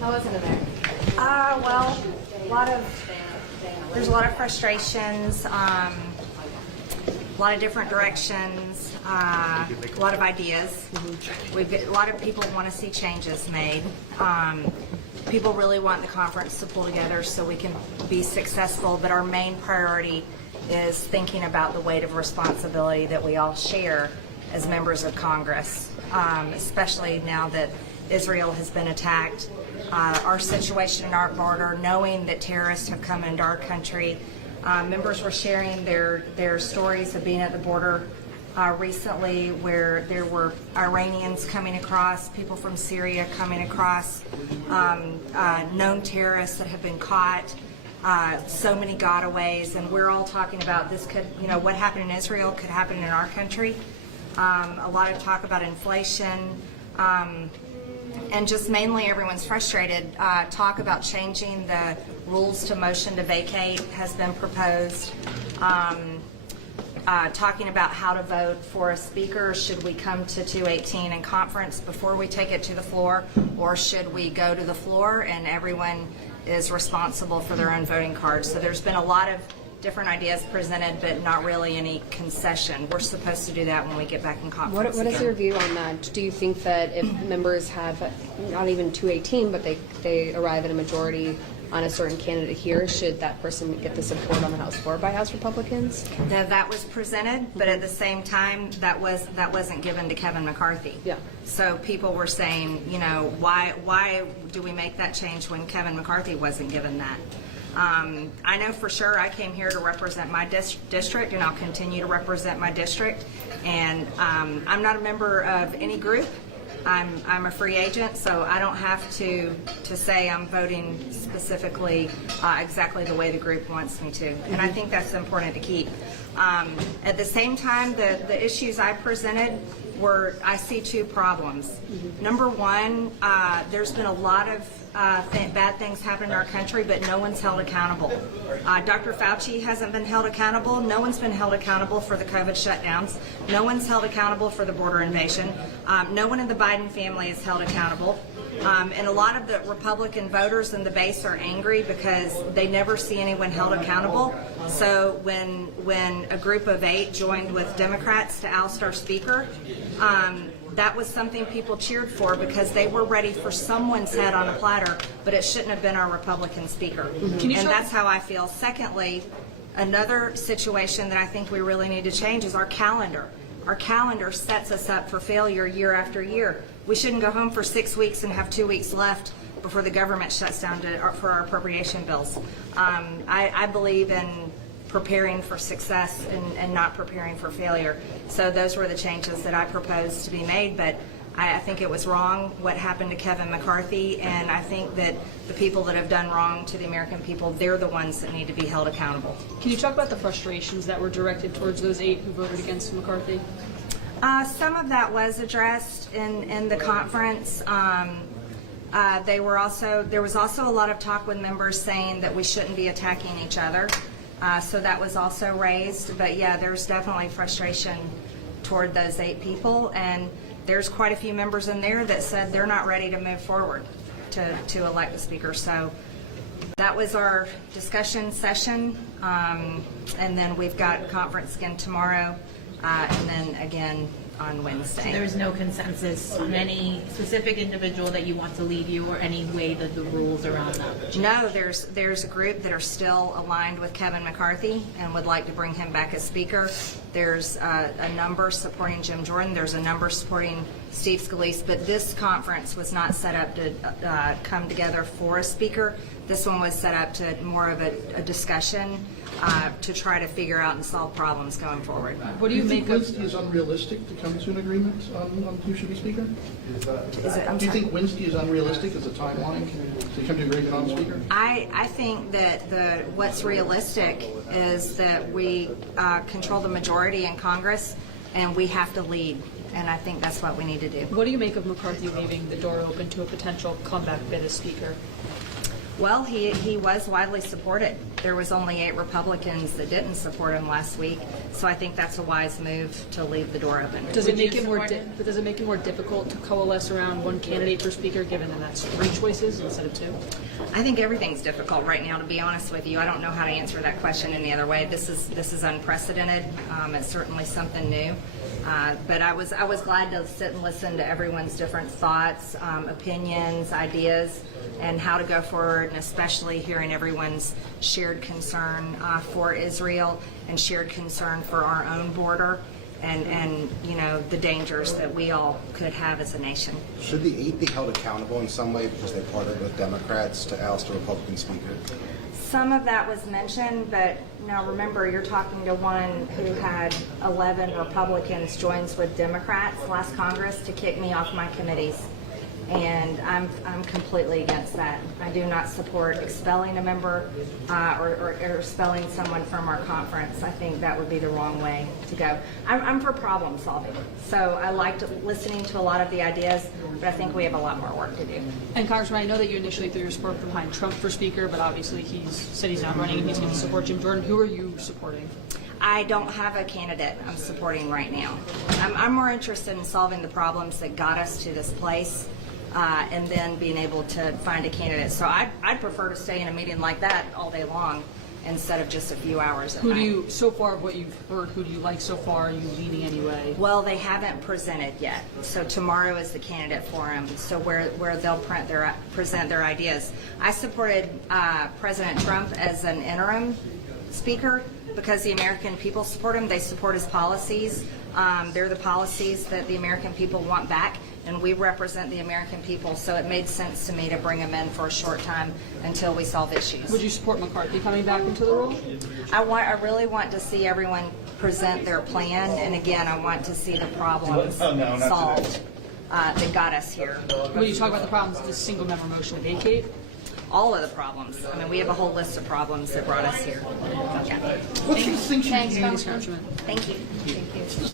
How was it in there? Well, there's a lot of frustrations, a lot of different directions, a lot of ideas. A lot of people want to see changes made. People really want the conference to pull together so we can be successful, but our main priority is thinking about the weight of responsibility that we all share as members of Congress, especially now that Israel has been attacked. Our situation in our border, knowing that terrorists have come into our country. Members were sharing their stories of being at the border recently, where there were Iranians coming across, people from Syria coming across, known terrorists that have been caught, so many gotaways, and we're all talking about this could, what happened in Israel could happen in our country. A lot of talk about inflation. And just mainly everyone's frustrated. Talk about changing the rules to motion to vacate has been proposed. Talking about how to vote for a speaker. Should we come to 218 in conference before we take it to the floor, or should we go to the floor and everyone is responsible for their own voting cards? So there's been a lot of different ideas presented, but not really any concession. We're supposed to do that when we get back in conference. What is your view on that? Do you think that if members have not even 218, but they arrive at a majority on a certain candidate here, should that person get the support on the House floor by House Republicans? That was presented, but at the same time, that wasn't given to Kevin McCarthy. Yeah. So people were saying, why do we make that change when Kevin McCarthy wasn't given that? I know for sure I came here to represent my district, and I'll continue to represent my district. And I'm not a member of any group. I'm a free agent, so I don't have to say I'm voting specifically exactly the way the group wants me to. And I think that's important to keep. At the same time, the issues I presented I see two problems. Number one, there's been a lot of bad things happen in our country, but no one's held accountable. Dr. Fauci hasn't been held accountable. No one's been held accountable for the COVID shutdowns. No one's held accountable for the border invasion. No one in the Biden family is held accountable. And a lot of the Republican voters in the base are angry because they never see anyone held accountable. So when a group of 8 joined with Democrats to oust our speaker, that was something people cheered for because they were ready for someone's head on a platter, but it shouldn't have been our Republican speaker. And that's how I feel. Secondly, another situation that I think we really need to change is our calendar. Our calendar sets us up for failure year after year. We shouldn't go home for 6 weeks and have 2 weeks left before the government shuts down for our appropriation bills. I believe in preparing for success and not preparing for failure. So those were the changes that I proposed to be made, but I think it was wrong what happened to Kevin McCarthy, and I think that the people that have done wrong to the American people, they're the ones that need to be held accountable. Can you talk about the frustrations that were directed towards those 8 who voted against McCarthy? Some of that was addressed in the conference. There was also a lot of talk with members saying that we shouldn't be attacking each other. So that was also raised. But yeah, there's definitely frustration toward those 8 people, and there's quite a few members in there that said they're not ready to move forward to elect the speaker. So that was our discussion session, and then we've got conference again tomorrow, and then again on Wednesday. There is no consensus on any specific individual that you want to lead you, or any way that the rules around that? No, there's a group that are still aligned with Kevin McCarthy and would like to bring him back as speaker. There's a number supporting Jim Jordan. There's a number supporting Steve Scalise, but this conference was not set up to come together for a speaker. This one was set up to more of a discussion to try to figure out and solve problems going forward. What do you think Wednesday is unrealistic to come to an agreement on who should be speaker? Do you think Wednesday is unrealistic as a timeline to come to an agreement on speaker? I think that what's realistic is that we control the majority in Congress, and we have to lead. And I think that's what we need to do. What do you make of McCarthy leaving the door open to a potential comeback bid as speaker? Well, he was widely supported. there was only 8 Republicans that didn't support him last week. So I think that's a wise move to leave the door open. Does it make you it more? support it? Does it make it more difficult to coalesce around one candidate for speaker, given that that's 3 choices instead of 2? I think everything's difficult right now, to be honest with you. I don't know how to answer that question any other way. This is unprecedented. It's certainly something new. But I was glad to sit and listen to everyone's different thoughts, opinions, ideas, and how to go forward, and especially hearing everyone's shared concern for Israel and shared concern for our own border and you know, the dangers that we all could have as a nation. Should the 8 be held accountable in some way because they partnered with Democrats to oust a Republican speaker? Some of that was mentioned, but now remember, you're talking to one who had 11 Republicans joins with Democrats last Congress to kick me off my committees. And I'm completely against that. I do not support expelling a member or expelling someone from our conference. I think that would be the wrong way to go. I'm for problem solving. So I liked listening to a lot of the ideas, but I think we have a lot more work to do. And Congressman, I know that you initially threw your support behind Trump for speaker, but obviously he's said he's not running and he's going to support Jim Jordan. Who are you supporting? I don't have a candidate I'm supporting right now. I'm more interested in solving the problems that got us to this place. And then being able to find a candidate. So I'd prefer to stay in a meeting like that all day long instead of just a few hours at Who do night. you, so far of what you've heard, who do you like so far? Are you leaning anyway? Well, they haven't presented yet. So tomorrow is the candidate forum. So where they'll present their ideas. I supported President Trump as an interim speaker because the American people support him. They support his policies. They're the policies that the American people want back, and we represent the American people, so it made sense to me to bring him in for a short time until we solve issues. Would you support McCarthy coming back into the role? I really want to see everyone present their plan, and again, I want to see the problems solved that got us here. When you talk about the problems, the single member motion to vacate? All of the problems. I mean, we have a whole list of problems that brought us here. Yeah. What do you think should Thanks, change? Congressman. Thank you. Thank you.